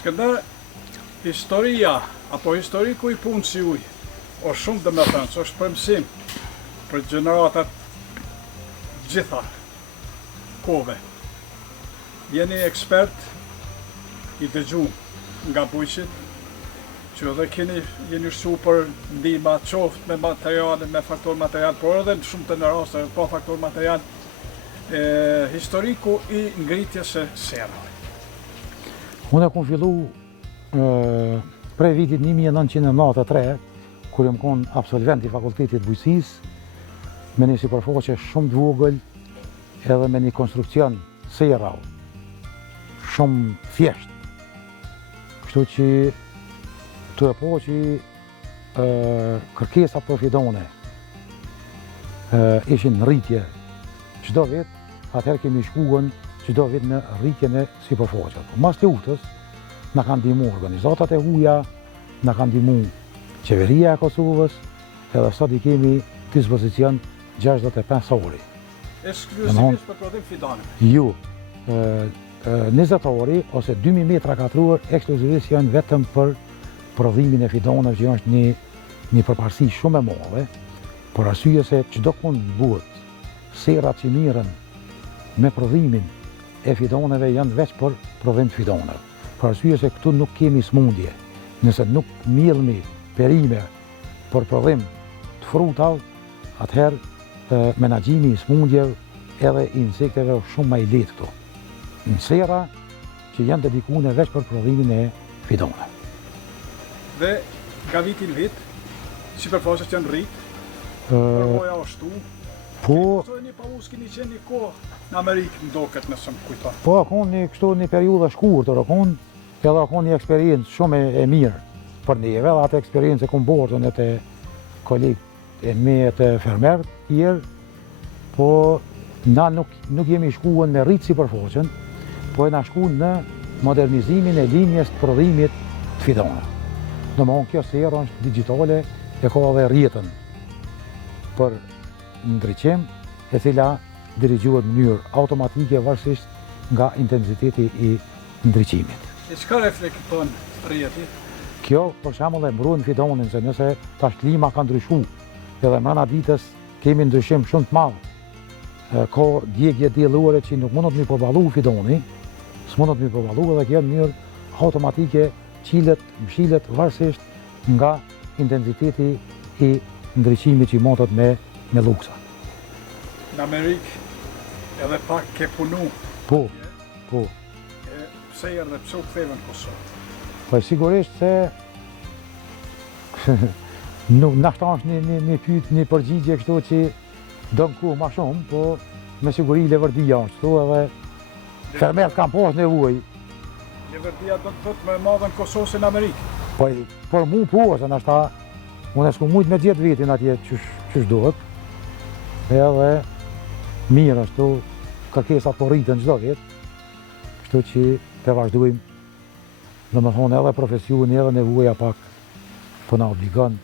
Skënder, historia, apo historiku I punës juaj, është shumë dhe me thënë, që është për mësim për gjeneratat gjitha kove. Jeni ekspert I dëgju nga bujqit, që edhe jeni shtu për ndihma qoftë me materiale, me faktor material, por edhe në shumë të në raste, pa faktor material, historiku I ngritjes së serave. Unë e kom fillu prej vitit 1993, kur jam kon absolvent I fakultetit bujqësisë, me një sipërfaqe shumë të vogël, edhe me një konstruksion serau, shumë thjesht. Kështu që të epoqi kërkesa për fidone ishin në rritje çdo vit, atëherë kemi shkuën çdo vit në rritjen e sipërfaqes. Mas luftës na kanë ndihmuar organizatat e huaja, na kanë ndihmuar qeveria e Kosovës, edhe sot I kemi dispozicion 65 ori. Ekskluzivisht për prodhim fidoneve? Jo, 20 ori ose 2000 metra katror ekskluzivisht janë vetëm për prodhimin e fidoneve, që është një përparësi shumë e madhe, por arsye se çdo kund bëhet serrat që mirën me prodhimin e fidoneve janë veç për prodhim të fidoneve. Për arsye se këtu nuk kemi smundje. Nëse nuk mirëmi perime për prodhim të frutave, atëherë menaxhimi I smundjeve edhe I insekteve është shumë më I lehtë këtu. Në serra që janë dedikuar veç për prodhimin e fidoneve. Dhe nga viti në vit, sipërfaqet janë rrit, përvoja është shtu. Po, Një paus keni qenë një kohë në Amerikë ndoket nëse më kujton. po akon një periudhë shkurtër, edhe akon një eksperiencë shumë e mirë për neve, edhe atë eksperiencë e kom bortën e të kolegët e me e të fermerët tjerë, po na nuk jemi shkuën në rritë sipërfaqen, po e na shkuën në modernizimin e linjes të prodhimit të fidoneve. Domthonë kjo serë është digjitale, e ka edhe rrjetën për ndriçim, e cila dirigjohet në mënyrë automatike varësisht nga intensiteti I ndriçimit. E çka reflekton rrjeti? Kjo për shembull e mbron fidonin, se nëse tash klima ka ndryshuar, edhe mbrana ditës kemi ndryshim shumë të madh. Ka djegje diellore që nuk mundet mi përballu fidoni, s'mundet mi përballu edhe kjo në mënyrë automatike mshilet varësisht nga intensiteti I ndriçimit që montet me luksa. Në Amerikë edhe pak ke punu. Po. Pse erdhe, pse u ktheve në Kosovë? Po sigurisht se nuk na është një përgjigje kështu që do në kohë ma shumë, po me siguri Leverdia është këtu edhe fermerët kanë pas nevojë. Leverdia do të thotë më e madhe në Kosovë se në Amerikë. Po për mu po, se nashta unë s'ku mujt me gjetë vitin atje qysh duhet. Edhe mirë ashtu kërkesat po rritën çdo vit. Kështu që të vazhdojmë, domethënë edhe profesioni edhe nevoja pak po na obligon